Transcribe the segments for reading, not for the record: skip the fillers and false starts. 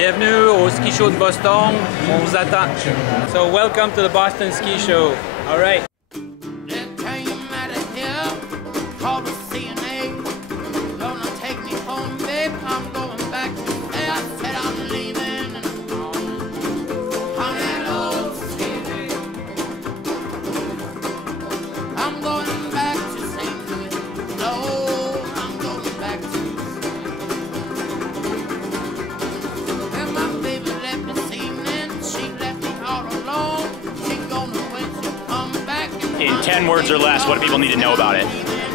Bienvenue au ski show de Boston. On vous attend. So welcome to the Boston Ski Show. All right. In 10 words or less, what do people need to know about it?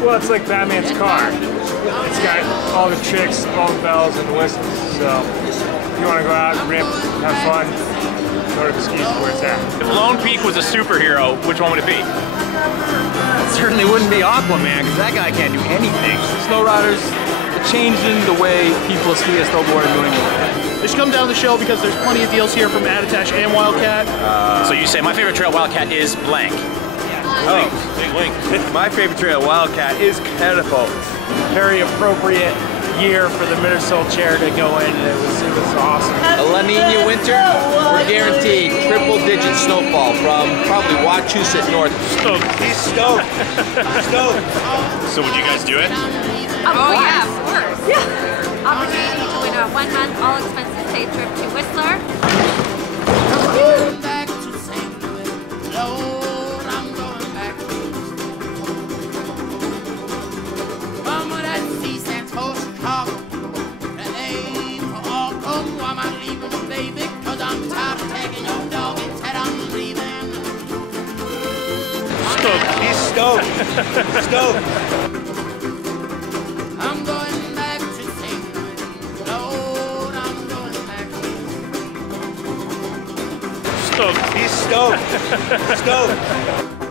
Well, it's like Batman's car. It's got all the tricks, all the bells and the whistles. So if you want to go out and rip, have fun, go to the ski where it's at. If Lone Peak was a superhero, which one would it be? It certainly wouldn't be Aquaman, because that guy can't do anything. Snow riders are changing the way people ski and snowboard in New England. They should come down to the show because there's plenty of deals here from Attitash and Wildcat. So you say my favorite trail Wildcat is blank. Oh, my favorite trail Wildcat is Catapult. Very appropriate year for the Minnesota chair to go in, and it was awesome. A La Nina winter, we're guaranteed triple-digit snowfall from probably Wachusett north. Stoked. He's stoked. Stoked. So would you guys do it? Oh yeah, of course. Yeah. Opportunity to win a 1 month all expenses paid trip to Whistler. He's stoked. Stoked. I'm going back to St. Louis. Lord, I'm going back to Stoked. He's stoked. Stoked.